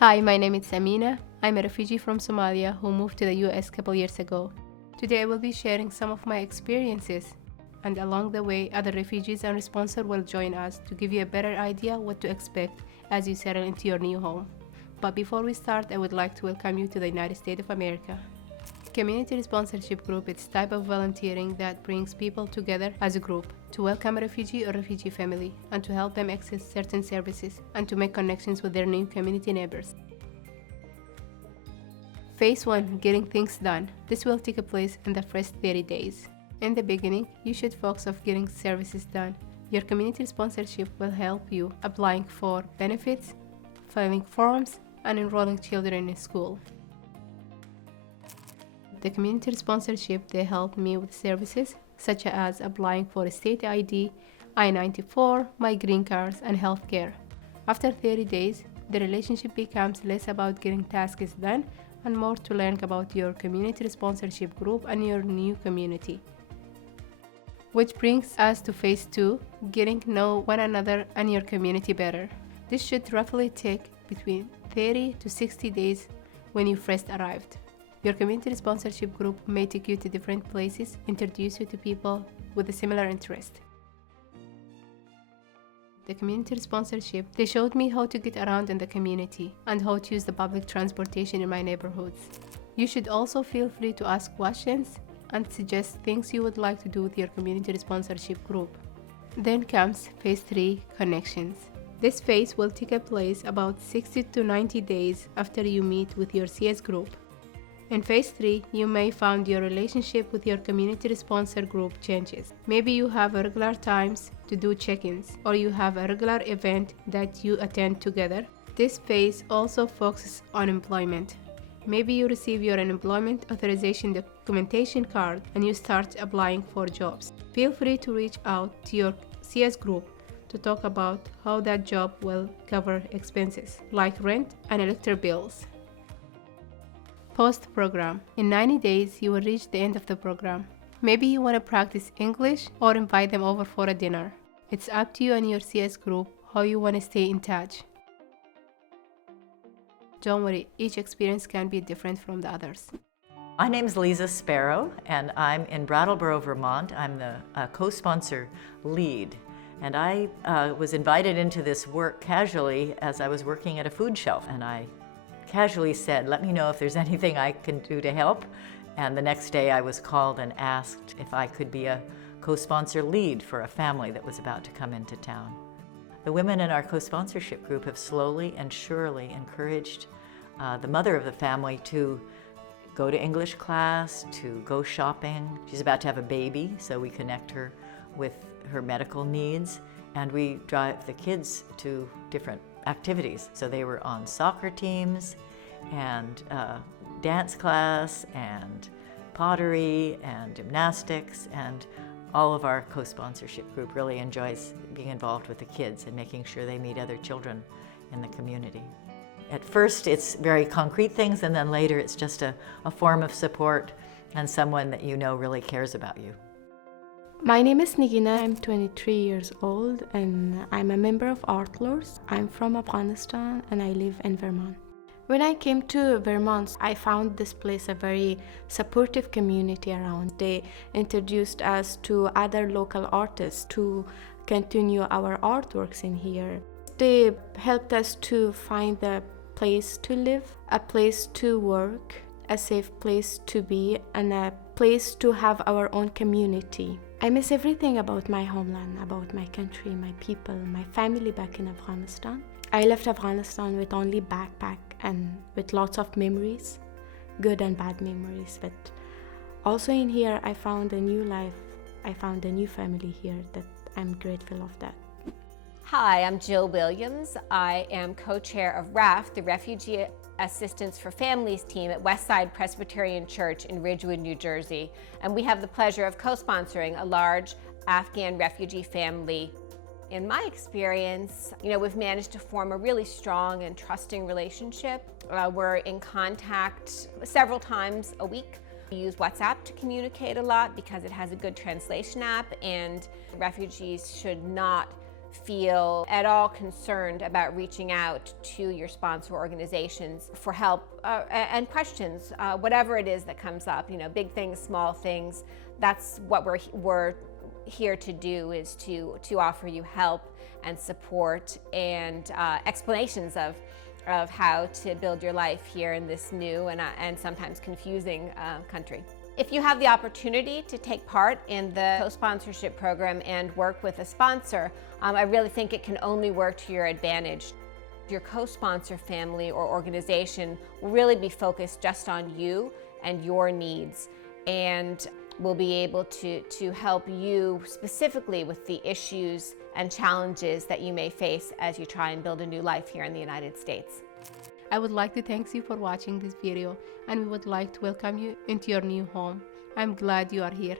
Hi, my name is Samina. I'm a refugee from Somalia who moved to the US a couple years ago. Today I will be sharing some of my experiences, and along the way, other refugees and responsible will join us to give you a better idea what to expect as you settle into your new home. But before we start, I would like to welcome you to the United States of America. Community sponsorship group is a type of volunteering that brings people together as a group to welcome a refugee or refugee family and to help them access certain services and to make connections with their new community neighbors. Phase 1. Getting things done. This will take place in the first 30 days. In the beginning, you should focus on getting services done. Your community sponsorship will help you applying for benefits, filing forms, and enrolling children in school. The community sponsorship, they help me with services such as applying for a state ID, I-94, my green cards, and healthcare. After 30 days, the relationship becomes less about getting tasks done and more to learn about your community sponsorship group and your new community. Which brings us to phase 2, getting to know one another and your community better. This should roughly take between 30 to 60 days when you first arrived. Your community sponsorship group may take you to different places, introduce you to people with a similar interest. The community sponsorship, they showed me how to get around in the community and how to use the public transportation in my neighborhoods. You should also feel free to ask questions and suggest things you would like to do with your community sponsorship group. Then comes phase 3, connections. This phase will take place about 60 to 90 days after you meet with your CS group. In phase 3, you may find your relationship with your community sponsor group changes. Maybe you have regular times to do check-ins, or you have a regular event that you attend together. This phase also focuses on employment. Maybe you receive your unemployment authorization documentation card and you start applying for jobs. Feel free to reach out to your CS group to talk about how that job will cover expenses like rent and electric bills. Post-program. In 90 days, you will reach the end of the program. Maybe you want to practice English or invite them over for a dinner. It's up to you and your CS group how you want to stay in touch. Don't worry, each experience can be different from the others. My name is Lisa Sparrow, and I'm in Brattleboro, Vermont. I'm the co-sponsor lead. And I was invited into this work casually as I was working at a food shelf. And I casually said, let me know if there's anything I can do to help. And the next day I was called and asked if I could be a co-sponsor lead for a family that was about to come into town. The women in our co-sponsorship group have slowly and surely encouraged the mother of the family to go to English class, to go shopping. She's about to have a baby, so we connect her with her medical needs, and we drive the kids to different activities. So they were on soccer teams and dance class and pottery and gymnastics, and all of our co-sponsorship group really enjoys being involved with the kids and making sure they meet other children in the community. At first it's very concrete things, and then later it's just a form of support and someone that you know really cares about you. My name is Nigina. I'm 23 years old and I'm a member of Art Lords. I'm from Afghanistan and I live in Vermont. When I came to Vermont, I found this place a very supportive community around. They introduced us to other local artists to continue our artworks in here. They helped us to find a place to live, a place to work, a safe place to be, and a place to have our own community. I miss everything about my homeland, about my country, my people, my family back in Afghanistan. I left Afghanistan with only backpack and with lots of memories, good and bad memories. But also in here, I found a new life. I found a new family here that I'm grateful of that. Hi, I'm Jill Williams. I am co-chair of RAF, the Refugee Assistance for Families team at Westside Presbyterian Church in Ridgewood, New Jersey. And we have the pleasure of co-sponsoring a large Afghan refugee family. In my experience, we've managed to form a really strong and trusting relationship. We're in contact several times a week. We use WhatsApp to communicate a lot because it has a good translation app, and refugees should not feel at all concerned about reaching out to your sponsor organizations for help and questions, whatever it is that comes up, big things, small things. That's what we're here to do, is to offer you help and support and explanations of how to build your life here in this new and sometimes confusing country. If you have the opportunity to take part in the co-sponsorship program and work with a sponsor, I really think it can only work to your advantage. Your co-sponsor family or organization will really be focused just on you and your needs, and will be able to help you specifically with the issues and challenges that you may face as you try and build a new life here in the United States. I would like to thank you for watching this video, and we would like to welcome you into your new home. I'm glad you are here.